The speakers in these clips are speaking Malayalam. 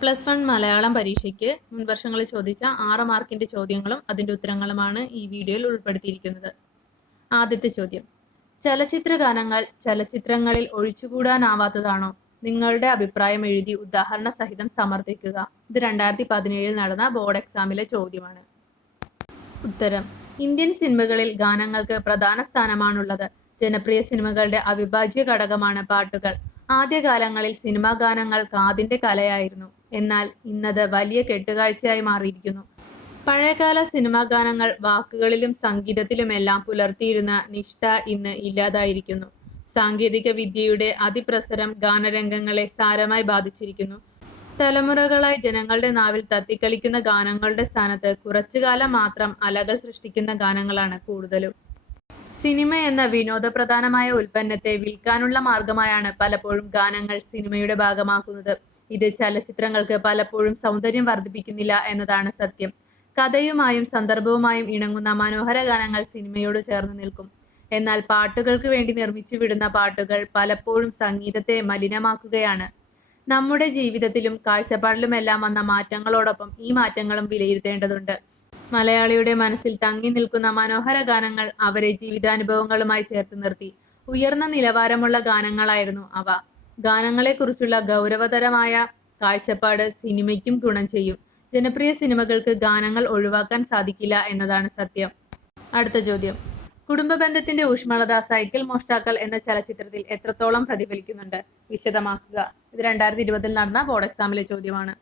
പ്ലസ് വൺ മലയാളം പരീക്ഷയ്ക്ക് മുൻവർഷങ്ങളിൽ ചോദിച്ച ആറ് മാർക്കിന്റെ ചോദ്യങ്ങളും അതിന്റെ ഉത്തരങ്ങളുമാണ് ഈ വീഡിയോയിൽ ഉൾപ്പെടുത്തിയിരിക്കുന്നത്. ആദ്യത്തെ ചോദ്യം. ചലച്ചിത്ര ഗാനങ്ങൾ ചലച്ചിത്രങ്ങളിൽ ഒഴിച്ചുകൂടാനാവാത്തതാണോ? നിങ്ങളുടെ അഭിപ്രായം എഴുതി ഉദാഹരണ സഹിതം സമർപ്പിക്കുക ഇത് രണ്ടായിരത്തി പതിനേഴിൽ നടന്ന ബോർഡ് എക്സാമിലെ ചോദ്യമാണ്. ഉത്തരം. ഇന്ത്യൻ സിനിമകളിൽ ഗാനങ്ങൾക്ക് പ്രധാന സ്ഥാനമാണുള്ളത്. ജനപ്രിയ സിനിമകളുടെ അവിഭാജ്യ ഘടകമാണ് പാട്ടുകൾ. ആദ്യകാലങ്ങളിൽ സിനിമാ ഗാനങ്ങൾ കാതിന്റെ കലയായിരുന്നു. എന്നാൽ ഇന്നത് വലിയ കെട്ടുകാഴ്ചയായി മാറിയിരിക്കുന്നു. പഴയകാല സിനിമാ ഗാനങ്ങൾ വാക്കുകളിലും സംഗീതത്തിലുമെല്ലാം പുലർത്തിയിരുന്ന നിഷ്ഠ ഇന്ന് ഇല്ലാതായിരിക്കുന്നു. സാങ്കേതിക വിദ്യയുടെ അതിപ്രസരം ഗാനരംഗങ്ങളെ സാരമായി ബാധിച്ചിരിക്കുന്നു. തലമുറകളായി ജനങ്ങളുടെ നാവിൽ തത്തിക്കളിക്കുന്ന ഗാനങ്ങളുടെ സ്ഥാനത്ത് കുറച്ചു കാലം മാത്രം അലകൾ സൃഷ്ടിക്കുന്ന ഗാനങ്ങളാണ് കൂടുതലും. സിനിമ എന്ന വിനോദപ്രധാനമായ ഉൽപ്പന്നത്തെ വിൽക്കാനുള്ള മാർഗമായാണ് പലപ്പോഴും ഗാനങ്ങൾ സിനിമയുടെ ഭാഗമാക്കുന്നത്. ഇത് ചലച്ചിത്രങ്ങൾക്ക് പലപ്പോഴും സൗന്ദര്യം വർദ്ധിപ്പിക്കുന്നില്ല എന്നതാണ് സത്യം. കഥയുമായും സന്ദർഭവുമായും ഇണങ്ങുന്ന മനോഹര ഗാനങ്ങൾ സിനിമയോട് ചേർന്ന് നിൽക്കും. എന്നാൽ പാട്ടുകൾക്ക് വേണ്ടി നിർമ്മിച്ചു വിടുന്ന പാട്ടുകൾ പലപ്പോഴും സംഗീതത്തെ മലിനമാക്കുകയാണ്. നമ്മുടെ ജീവിതത്തിലും കാഴ്ചപ്പാടിലുമെല്ലാം വന്ന മാറ്റങ്ങളോടൊപ്പം ഈ മാറ്റങ്ങളും വിലയിരുത്തേണ്ടതുണ്ട്. മലയാളിയുടെ മനസ്സിൽ തങ്ങി നിൽക്കുന്ന മനോഹര ഗാനങ്ങൾ അവരെ ജീവിതാനുഭവങ്ങളുമായി ചേർത്ത് നിർത്തി. ഉയർന്ന നിലവാരമുള്ള ഗാനങ്ങളായിരുന്നു അവ. ഗാനങ്ങളെക്കുറിച്ചുള്ള ഗൗരവതരമായ കാഴ്ചപ്പാട് സിനിമയ്ക്കും ഗുണം ചെയ്യും. ജനപ്രിയ സിനിമകൾക്ക് ഗാനങ്ങൾ ഒഴിവാക്കാൻ സാധിക്കില്ല എന്നതാണ് സത്യം. അടുത്ത ചോദ്യം. കുടുംബ ബന്ധത്തിന്റെ ഊഷ്മളത സൈക്കിൾ മോഷ്ടാക്കൾ എന്ന ചലച്ചിത്രത്തിൽ എത്രത്തോളം പ്രതിഫലിക്കുന്നുണ്ട്? വിശദമാക്കുക. ഇത് രണ്ടായിരത്തി ഇരുപതിൽ നടന്ന ബോർഡ് എക്സാമിലെ ചോദ്യമാണ്.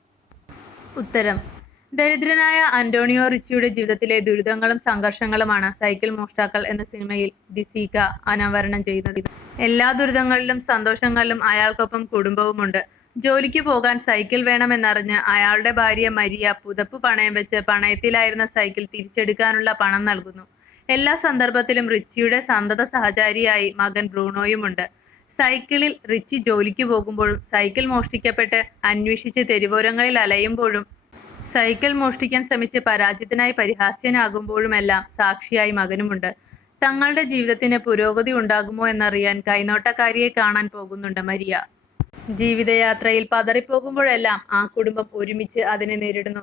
ഉത്തരം. ദരിദ്രനായ അന്റോണിയോ റിച്ചിയുടെ ജീവിതത്തിലെ ദുരിതങ്ങളും സംഘർഷങ്ങളുമാണ് സൈക്കിൾ മോഷ്ടാക്കൾ എന്ന സിനിമയിൽ ദിസീക അനാവരണം ചെയ്യുന്നത്. എല്ലാ ദുരിതങ്ങളിലും സന്തോഷങ്ങളിലും അയാൾക്കൊപ്പം കുടുംബവുമുണ്ട്. ജോലിക്ക് പോകാൻ സൈക്കിൾ വേണമെന്നറിഞ്ഞ് അയാളുടെ ഭാര്യ മരിയ പുതപ്പ് പണയം വെച്ച് പണയത്തിലായിരുന്ന സൈക്കിൾ തിരിച്ചെടുക്കാനുള്ള പണം നൽകുന്നു. എല്ലാ സന്ദർഭത്തിലും റിച്ചിയുടെ സന്തത സഹചാരിയായി മകൻ ബ്രൂണോയുമുണ്ട്. സൈക്കിളിൽ റിച്ചി ജോലിക്ക് പോകുമ്പോഴും സൈക്കിൾ മോഷ്ടിക്കപ്പെട്ട് അന്വേഷിച്ച് തെരുവോരങ്ങളിൽ അലയുമ്പോഴും സൈക്കിൾ മോഷ്ടിക്കാൻ ശ്രമിച്ച് പരാജിതനായി പരിഹാസ്യനാകുമ്പോഴുമെല്ലാം സാക്ഷിയായി മകനുമുണ്ട്. തങ്ങളുടെ ജീവിതത്തിന് പുരോഗതി ഉണ്ടാകുമോ എന്നറിയാൻ കൈനോട്ടക്കാരിയെ കാണാൻ പോകുന്നുണ്ട് മരിയ. ജീവിതയാത്രയിൽ പതറിപ്പോകുമ്പോഴെല്ലാം ആ കുടുംബം ഒരുമിച്ച് അതിനെ നേരിടുന്നു.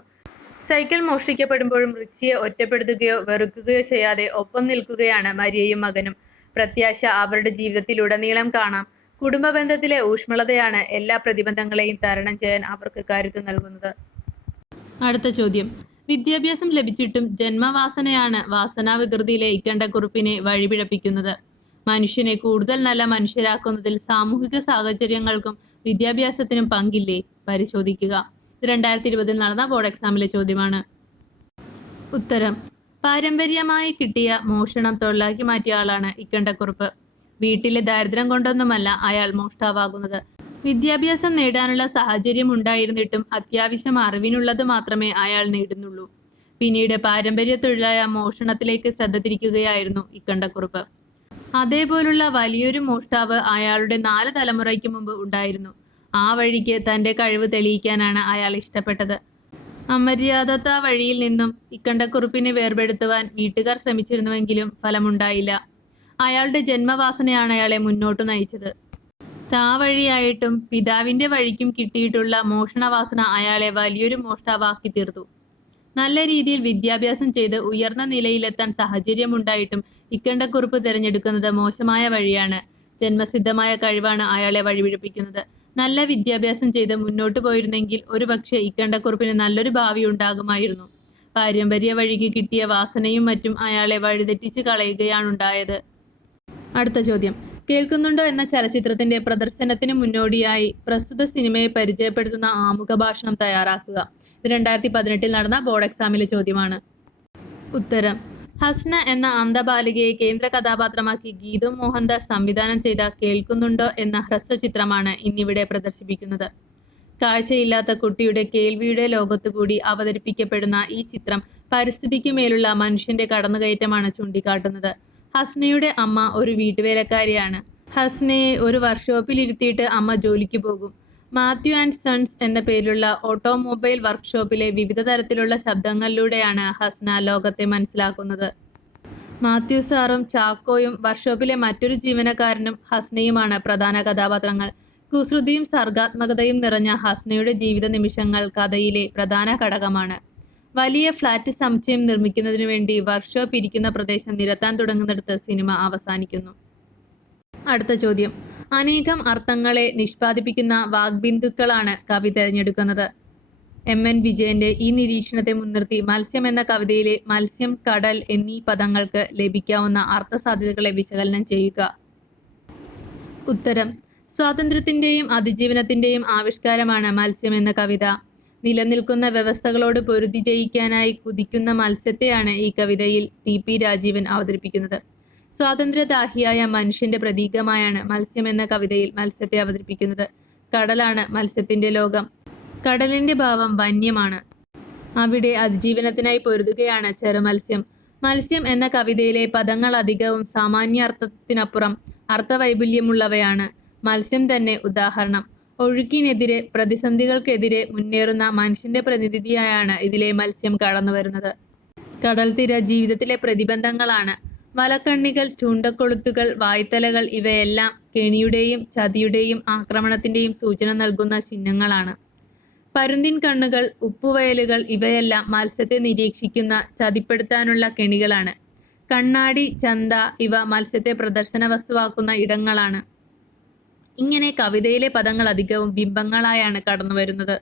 സൈക്കിൾ മോഷ്ടിക്കപ്പെടുമ്പോഴും റിച്ചിയെ ഒറ്റപ്പെടുത്തുകയോ വെറുക്കുകയോ ചെയ്യാതെ ഒപ്പം നിൽക്കുകയാണ് മരിയയും മകനും. പ്രത്യാശ അവരുടെ ജീവിതത്തിലുടനീളം കാണാം. കുടുംബബന്ധത്തിലെ ഊഷ്മളതയാണ് എല്ലാ പ്രതിബന്ധങ്ങളെയും തരണം ചെയ്യാൻ അവർക്ക് കരുത്ത് നൽകുന്നത്. അടുത്ത ചോദ്യം. വിദ്യാഭ്യാസം ലഭിച്ചിട്ടും ജന്മവാസനയാണ് വാസനാ വികൃതിയിലെ ഇക്കണ്ടക്കുറിപ്പിനെ വഴിപിഴപ്പിക്കുന്നത്. മനുഷ്യനെ കൂടുതൽ നല്ല മനുഷ്യരാക്കുന്നതിൽ സാമൂഹിക സാഹചര്യങ്ങൾക്കും വിദ്യാഭ്യാസത്തിനും പങ്കില്ലേ? പരിശോധിക്കുക. ഇത് രണ്ടായിരത്തി ഇരുപതിൽ നടന്ന ബോർഡ് എക്സാമിലെ ചോദ്യമാണ്. ഉത്തരം. പാരമ്പര്യമായി കിട്ടിയ മോഷണം തൊഴിലാക്കി മാറ്റിയ ആളാണ് ഇക്കണ്ടക്കുറുപ്പ് വീട്ടിലെ ദാരിദ്ര്യം കൊണ്ടൊന്നുമല്ല അയാൾ മോഷ്ടാവാകുന്നത്. വിദ്യാഭ്യാസം നേടാനുള്ള സാഹചര്യം ഉണ്ടായിരുന്നിട്ടും അത്യാവശ്യം അറിവിനുള്ളത് മാത്രമേ അയാൾ നേടുന്നുള്ളൂ. പിന്നീട് പാരമ്പര്യ തൊഴിലായ മോഷണത്തിലേക്ക് ശ്രദ്ധ തിരിക്കുകയായിരുന്നു ഇക്കണ്ടക്കുറുപ്പ്. അതേപോലുള്ള വലിയൊരു മോഷ്ടാവ് അയാളുടെ നാല് തലമുറയ്ക്ക് മുമ്പ് ഉണ്ടായിരുന്നു. ആ വഴിക്ക് തന്റെ കഴിവ് തെളിയിക്കാനാണ് അയാൾ ഇഷ്ടപ്പെട്ടത്. അമര്യാദത്ത വഴിയിൽ നിന്നും ഇക്കണ്ടക്കുറുപ്പിനെ വേർപെടുത്തുവാൻ വീട്ടുകാർ ശ്രമിച്ചിരുന്നുവെങ്കിലും ഫലമുണ്ടായില്ല. അയാളുടെ ജന്മവാസനയാണ് അയാളെ മുന്നോട്ട് നയിച്ചത്. താ വഴിയായിട്ടും പിതാവിന്റെ വഴിക്കും കിട്ടിയിട്ടുള്ള മോഷണവാസന അയാളെ വലിയൊരു മോഷ്ടാവാക്കി തീർത്തു. നല്ല രീതിയിൽ വിദ്യാഭ്യാസം ചെയ്ത് ഉയർന്ന നിലയിലെത്താൻ സാഹചര്യമുണ്ടായിട്ടും ഇക്കണ്ടക്കുറിപ്പ് തിരഞ്ഞെടുക്കുന്നത് മോശമായ വഴിയാണ്. ജന്മസിദ്ധമായ കഴിവാണ് അയാളെ വഴിപിഴപ്പിക്കുന്നത്. നല്ല വിദ്യാഭ്യാസം ചെയ്ത് മുന്നോട്ട് പോയിരുന്നെങ്കിൽ ഒരുപക്ഷെ ഇക്കണ്ടക്കുറിപ്പിന് നല്ലൊരു ഭാവി ഉണ്ടാകുമായിരുന്നു. പാരമ്പര്യ വഴിക്ക് കിട്ടിയ വാസനയും മറ്റും അയാളെ വഴിതെറ്റിച്ച് കളയുകയാണുണ്ടായത്. അടുത്ത ചോദ്യം. കേൾക്കുന്നുണ്ടോ എന്ന ചലച്ചിത്രത്തിന്റെ പ്രദർശനത്തിന് മുന്നോടിയായി പ്രസ്തുത സിനിമയെ പരിചയപ്പെടുത്തുന്ന ആമുഖ ഭാഷണം തയ്യാറാക്കുക. ഇത് രണ്ടായിരത്തി പതിനെട്ടിൽ നടന്ന ബോർഡ് എക്സാമിലെ ചോദ്യമാണ്. ഉത്തരം. ഹസ്ന എന്ന അന്ധബാലികയെ കേന്ദ്ര കഥാപാത്രമാക്കി ഗീതു മോഹൻദാസ് സംവിധാനം ചെയ്ത കേൾക്കുന്നുണ്ടോ എന്ന ഹ്രസ്വചിത്രമാണ് ഇന്നിവിടെ പ്രദർശിപ്പിക്കുന്നത്. കാഴ്ചയില്ലാത്ത കുട്ടിയുടെ കേൾവിയുടെ ലോകത്തുകൂടി അവതരിപ്പിക്കപ്പെടുന്ന ഈ ചിത്രം പരിസ്ഥിതിക്ക് മേലുള്ള മനുഷ്യന്റെ കടന്നുകയറ്റമാണ് ചൂണ്ടിക്കാട്ടുന്നത്. ഹസ്നയുടെ അമ്മ ഒരു വീട്ടുവേലക്കാരിയാണ്. ഹസ്നയെ ഒരു വർക്ക്ഷോപ്പിൽ ഇരുത്തിയിട്ട് അമ്മ ജോലിക്ക് പോകും. മാത്യു ആൻഡ് സൺസ് എന്ന പേരിലുള്ള ഓട്ടോമൊബൈൽ വർക്ക്ഷോപ്പിലെ വിവിധ തരത്തിലുള്ള ശബ്ദങ്ങളിലൂടെയാണ് ഹസ്ന ലോകത്തെ മനസ്സിലാക്കുന്നത്. മാത്യു സാറും ചാക്കോയും വർക്ക്ഷോപ്പിലെ മറ്റൊരു ജീവനക്കാരനും ഹസ്നയുമാണ് പ്രധാന കഥാപാത്രങ്ങൾ. കുസൃതിയും സർഗാത്മകതയും നിറഞ്ഞ ഹസ്നയുടെ ജീവിത നിമിഷങ്ങൾ കഥയിലെ പ്രധാന ഘടകമാണ്. വലിയ ഫ്ലാറ്റ് സമുച്ചയം നിർമ്മിക്കുന്നതിനു വേണ്ടി വർക്ക്ഷോപ്പ് ഇരിക്കുന്ന പ്രദേശം നിരത്താൻ തുടങ്ങുന്നിടത്ത് സിനിമ അവസാനിക്കുന്നു. അടുത്ത ചോദ്യം. അനേകം അർത്ഥങ്ങളെ നിഷ്പാദിപ്പിക്കുന്ന വാഗ്ബിന്ദുക്കളാണ് കവി തിരഞ്ഞെടുക്കുന്നത്. എം എൻ വിജയന്റെ ഈ നിരീക്ഷണത്തെ മുൻനിർത്തി മത്സ്യം എന്ന കവിതയിലെ മത്സ്യം കടൽ എന്നീ പദങ്ങൾക്ക് ലഭിക്കാവുന്ന അർത്ഥസാധ്യതകളെ വിശകലനം ചെയ്യുക. ഉത്തരം. സ്വാതന്ത്ര്യത്തിന്റെയും അതിജീവനത്തിന്റെയും ആവിഷ്കാരമാണ് മത്സ്യം എന്ന കവിത. നിലനിൽക്കുന്ന വ്യവസ്ഥകളോട് പൊരുതി ജയിക്കാനായി കുതിക്കുന്ന മത്സ്യത്തെയാണ് ഈ കവിതയിൽ ടി പി രാജീവൻ അവതരിപ്പിക്കുന്നത്. സ്വാതന്ത്ര്യദാഹിയായ മനുഷ്യന്റെ പ്രതീകമായാണ് മത്സ്യം എന്ന കവിതയിൽ മത്സ്യത്തെ അവതരിപ്പിക്കുന്നത്. കടലാണ് മത്സ്യത്തിന്റെ ലോകം. കടലിന്റെ ഭാവം വന്യമാണ്. അവിടെ അതിജീവനത്തിനായി പൊരുതുകയാണ് ചെറുമത്സ്യം. മത്സ്യം എന്ന കവിതയിലെ പദങ്ങൾ അധികവും സാമാന്യ അർത്ഥത്തിനപ്പുറം അർത്ഥവൈപുല്യമുള്ളവയാണ്. മത്സ്യം തന്നെ ഉദാഹരണം. ഒഴുക്കിനെതിരെ പ്രതിസന്ധികൾക്കെതിരെ മുന്നേറുന്ന മനുഷ്യന്റെ പ്രതിനിധിയായാണ് ഇതിലെ മത്സ്യം കടന്നു വരുന്നത് കടൽ തീര ജീവിതത്തിലെ പ്രതിബന്ധങ്ങളാണ്. മലക്കണ്ണികൾ ചൂണ്ടക്കൊളുത്തുകൾ വായ്ത്തലകൾ ഇവയെല്ലാം കെണിയുടെയും ചതിയുടെയും ആക്രമണത്തിന്റെയും സൂചന നൽകുന്ന ചിഹ്നങ്ങളാണ്. പരുന്തിൻ കണ്ണുകൾ ഉപ്പുവയലുകൾ ഇവയെല്ലാം മത്സ്യത്തെ നിരീക്ഷിക്കുന്ന ചതിപ്പെടുത്താനുള്ള കെണികളാണ്. കണ്ണാടി ചന്ത ഇവ മത്സ്യത്തെ പ്രദർശന വസ്തുവാക്കുന്ന ഇടങ്ങളാണ്. ഇങ്ങനെ കവിതയിലെ പദങ്ങൾ അധികവും ബിംബങ്ങളായാണ് കടന്നു വരുന്നത്